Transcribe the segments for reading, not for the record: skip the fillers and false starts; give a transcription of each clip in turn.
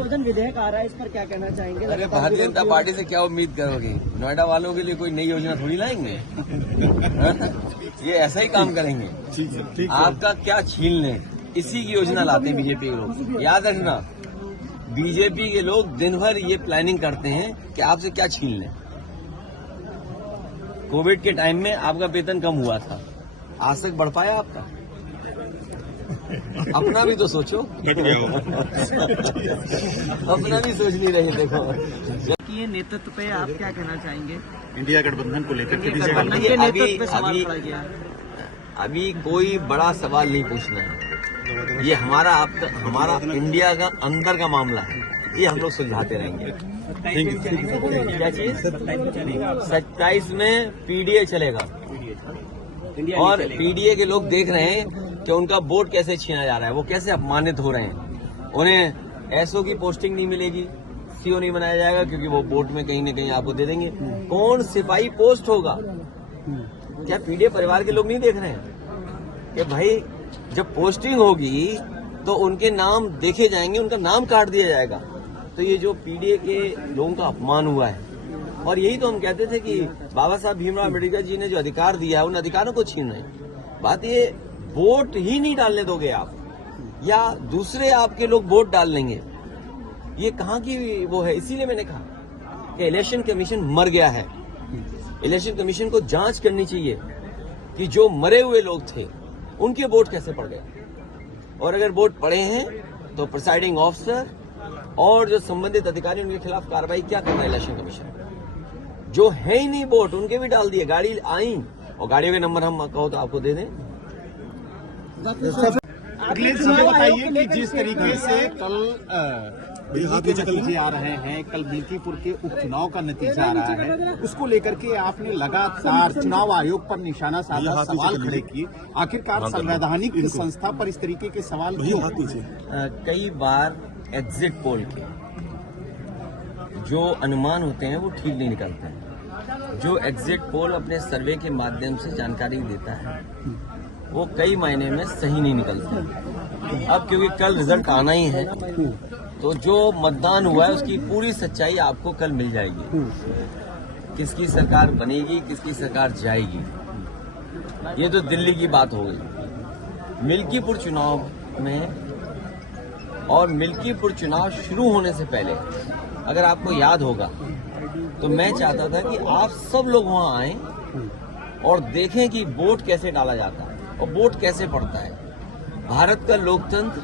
संशोधन विधेयक आ रहा है, इस पर क्या कहना चाहेंगे? अरे भारतीय जनता पार्टी से क्या उम्मीद करोगे? नोएडा वालों के लिए कोई नई योजना थोड़ी लाएंगे। ये ऐसा ही काम करेंगे। ठीक है। आपका क्या छीन लें, इसी की योजना लाते हैं बीजेपी के लोग। याद रखना, बीजेपी के लोग दिन भर ये प्लानिंग करते हैं कि आपसे क्या छीन लें। कोविड के टाइम में आपका वेतन कम हुआ था, आज तक बढ़ पाया आपका? अपना भी तो सोचो। अपना भी सोच नहीं रहे। देखो ये नेतृत्व पे आप क्या कहना चाहेंगे? इंडिया गठबंधन को लेकर के गठबंधन के नेतृत्व पे सवाल खड़ा किया। अभी कोई बड़ा सवाल नहीं पूछना है। ये हमारा इंडिया का अंदर का मामला है, ये हम लोग सुलझाते रहेंगे। क्या चीज? 27 में पीडीए चलेगा और पीडीए के लोग देख रहे हैं कि उनका वोट कैसे छीना जा रहा है, वो कैसे अपमानित हो रहे हैं। उन्हें एसओ की पोस्टिंग नहीं मिलेगी, सीओ नहीं बनाया जाएगा, क्योंकि वो वोट में कहीं न कहीं आपको दे देंगे। कौन सिपाही पोस्ट होगा? क्या पीडीए परिवार के लोग नहीं देख रहे हैं कि भाई जब पोस्टिंग होगी तो उनके नाम देखे जाएंगे, उनका नाम काट दिया जाएगा। तो ये जो पीडीए के लोगों का अपमान हुआ है, और यही तो हम कहते थे कि बाबा साहब भीमराव अम्बेडकर जी ने जो अधिकार दिया है, उन अधिकारों को छीन रहे हैं। बात ये वोट ही नहीं डालने दोगे आप, या दूसरे आपके लोग वोट डाल लेंगे, ये कहाँ की वो है? इसीलिए मैंने कहा कि इलेक्शन कमीशन मर गया है। इलेक्शन कमीशन को जांच करनी चाहिए कि जो मरे हुए लोग थे उनके वोट कैसे पड़ गए, और अगर वोट पड़े हैं तो प्रिसाइडिंग ऑफिसर और जो संबंधित अधिकारी उनके खिलाफ कार्रवाई क्या करना है इलेक्शन कमीशन। जो है ही नहीं वोट, उनके भी डाल दिए। गाड़ी आई और गाड़ियों के नंबर हम कहो तो आपको दे दें। अखिलेश जी ये बताइए कि जिस तरीके से कल के नतीजे आ रहे हैं, कल मिल्कीपुर के उपचुनाव का नतीजा आ रहा है, उसको लेकर के आपने लगातार चुनाव आयोग पर निशाना साधा, सवाल खड़े किए। आखिरकार संवैधानिक संस्था पर इस तरीके के सवाल क्यों? कई बार एग्जिट पोल के जो अनुमान होते हैं वो ठीक नहीं निकलते हैं। जो एग्जिट पोल अपने सर्वे के माध्यम से जानकारी देता है वो कई मायने में सही नहीं निकलते। अब क्योंकि कल रिजल्ट आना ही है, तो जो मतदान हुआ है उसकी पूरी सच्चाई आपको कल मिल जाएगी। किसकी सरकार बनेगी, किसकी सरकार जाएगी, ये तो दिल्ली की बात हो गई। मिल्कीपुर चुनाव में, और मिल्कीपुर चुनाव शुरू होने से पहले अगर आपको याद होगा तो मैं चाहता था कि आप सब लोग वहां आएं और देखें कि वोट कैसे डाला जाता है और वोट कैसे पड़ता है। भारत का लोकतंत्र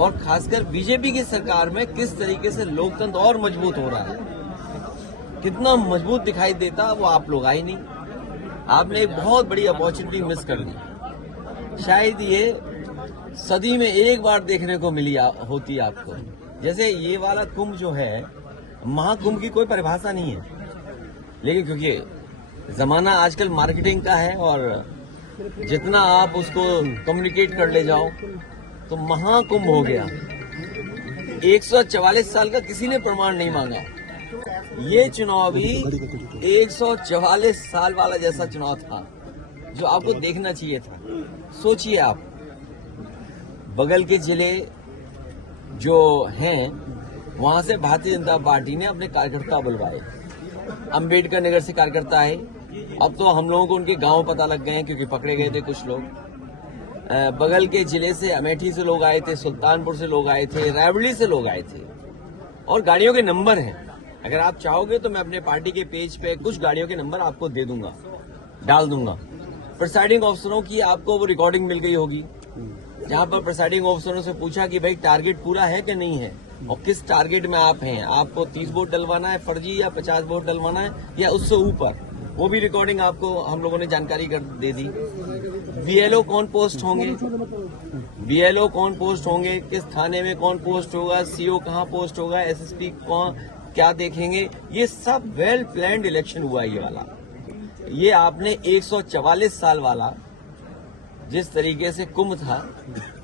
और खासकर बीजेपी की सरकार में किस तरीके से लोकतंत्र और मजबूत हो रहा है, कितना मजबूत दिखाई देता, वो आप लोग आए नहीं। आपने एक बहुत बड़ी अपॉर्चुनिटी मिस कर दी। शायद ये सदी में एक बार देखने को मिली होती आपको। जैसे ये वाला कुंभ जो है, महाकुंभ की कोई परिभाषा नहीं है, लेकिन क्योंकि जमाना आजकल मार्केटिंग का है और जितना आप उसको कम्युनिकेट कर ले जाओ तो महाकुंभ हो गया। 144 साल का किसी ने प्रमाण नहीं मांगा। ये चुनाव भी 144 साल वाला जैसा चुनाव था जो आपको देखना चाहिए था। सोचिए आप, बगल के जिले जो हैं वहां से भारतीय जनता पार्टी ने अपने कार्यकर्ता बुलवाए। अंबेडकर नगर से कार्यकर्ता आए। अब तो हम लोगों को उनके गांव पता लग गए हैं क्योंकि पकड़े गए थे कुछ लोग। बगल के जिले से अमेठी से लोग आए थे, सुल्तानपुर से लोग आए थे, रायबरेली से लोग आए थे, और गाड़ियों के नंबर हैं। अगर आप चाहोगे तो मैं अपने पार्टी के पेज पे कुछ गाड़ियों के नंबर आपको दे दूंगा, डाल दूंगा। प्रिसाइडिंग ऑफिसरों की आपको वो रिकॉर्डिंग मिल गई होगी, जहां पर प्रिसाइडिंग ऑफिसरों से पूछा कि भाई टारगेट पूरा है कि नहीं है और किस टारगेट में आप हैं। आपको 30 वोट डलवाना है फर्जी, या 50 वोट डलवाना है, या उससे ऊपर। वो भी रिकॉर्डिंग आपको हम लोगों ने जानकारी कर दे दी। बीएलओ कौन पोस्ट होंगे, बीएलओ कौन पोस्ट होंगे, किस थाने में कौन पोस्ट होगा, सीओ कहां पोस्ट होगा, एसएसपी कौन क्या देखेंगे, ये सब वेल प्लान्ड इलेक्शन हुआ ये वाला। ये आपने 144 साल वाला जिस तरीके से कुंभ था,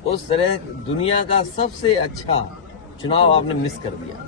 उस तरह दुनिया का सबसे अच्छा चुनाव आपने मिस कर दिया।